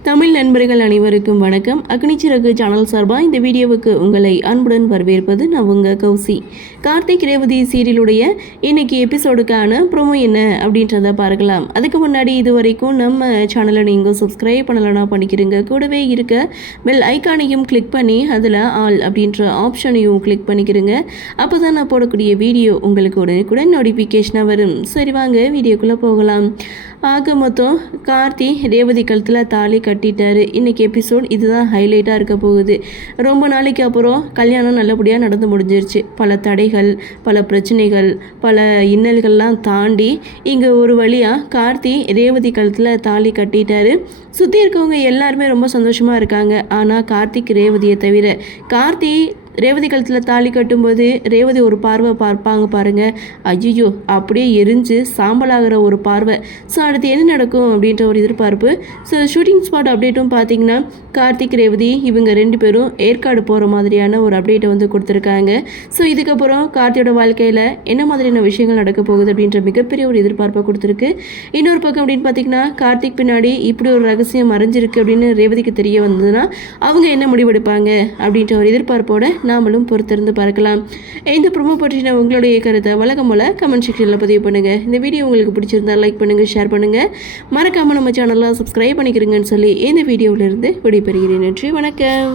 தமிழ் நண்பர்கள் அனைவருக்கும் வணக்கம். அக்னிச்சிறகு சேனல் சார்பாக இந்த வீடியோவுக்கு உங்களை அன்புடன் வரவேற்பது நான் உங்கள் கௌசி. கார்த்திக் ரேவதி சீரியலுடைய இன்னைக்கு எபிசோடுக்கான ப்ரோமோ என்ன அப்படின்றத பார்க்கலாம். அதுக்கு முன்னாடி இது வரைக்கும் நம்ம சேனலை நீங்கள் சப்ஸ்கிரைப் பண்ணலைன்னா பண்ணிக்கிறீங்க. கூடவே இருக்க பெல் ஐக்கானையும் கிளிக் பண்ணி அதில் ஆல் அப்படின்ற ஆப்ஷனையும் கிளிக் பண்ணிக்கிறீங்க. அப்போ தான் நான் போடக்கூடிய வீடியோ உங்களுக்கு உடனுக்குடன் நோட்டிஃபிகேஷனாக வரும். சரி வாங்க வீடியோக்குள்ளே போகலாம். ஆக மொத்தம் கார்த்தி ரேவதி கழுத்தில் தாலி கட்டிட்டாரு. இன்றைக்கி எபிசோட் இதுதான் ஹைலைட்டாக இருக்க போகுது. ரொம்ப நாளைக்கு அப்புறம் கல்யாணம் நல்லபடியாக நடந்து முடிஞ்சிருச்சு. பல தடைகள், பல பிரச்சனைகள், பல இன்னல்கள்லாம் தாண்டி இங்கே ஒரு வழியாக கார்த்தி ரேவதி கழுத்தில் தாலி கட்டிட்டாரு. சுற்றி இருக்கவங்க எல்லாருமே ரொம்ப சந்தோஷமாக இருக்காங்க. ஆனால் கார்த்திக் ரேவதியை தவிர கார்த்தி ரேவதி கழுத்தில் தாலி கட்டும்போது ரேவதி ஒரு பார்வை பார்ப்பாங்க பாருங்கள். ஐயோ அப்படியே எரிஞ்சு சாம்பலாகிற ஒரு பார்வை. ஸோ அடுத்து என்ன நடக்கும் அப்படின்ற ஒரு எதிர்பார்ப்பு. ஸோ ஷூட்டிங் ஸ்பாட் அப்டேட்டும் பார்த்தீங்கன்னா கார்த்திக் ரேவதி இவங்க ரெண்டு பேரும் ஏற்காடு போகிற மாதிரியான ஒரு அப்டேட்டை வந்து கொடுத்துருக்காங்க. ஸோ இதுக்கப்புறம் கார்த்தியோட வாழ்க்கையில் என்ன மாதிரியான விஷயங்கள் நடக்க போகுது அப்படின்ற மிகப்பெரிய ஒரு எதிர்பார்ப்பை கொடுத்துருக்கு. இன்னொரு பக்கம் அப்படின்னு பார்த்தீங்கன்னா கார்த்திக் பின்னாடி இப்படி ஒரு ரகசியம் மறைஞ்சிருக்கு அப்படின்னு ரேவதிக்கு தெரிய வந்ததுன்னா அவங்க என்ன முடிவெடுப்பாங்க அப்படின்ற ஒரு எதிர்பார்ப்போட நாமளும் பொறுத்திருந்து பார்க்கலாம். இந்த ப்ரோமோ பற்றின உங்களுடைய கருத்தை வழக்கம் போல கமெண்ட் செக்ஷனில் பதிவு பண்ணுங்கள். இந்த வீடியோ உங்களுக்கு பிடிச்சிருந்தா லைக் பண்ணுங்கள், ஷேர் பண்ணுங்கள். மறக்காமல் நம்ம சேனலில் சப்ஸ்கிரைப் பண்ணிக்கிறீங்கன்னு சொல்லி இந்த வீடியோவிலிருந்து விடைபெறுகிறேன். நன்றி, வணக்கம்.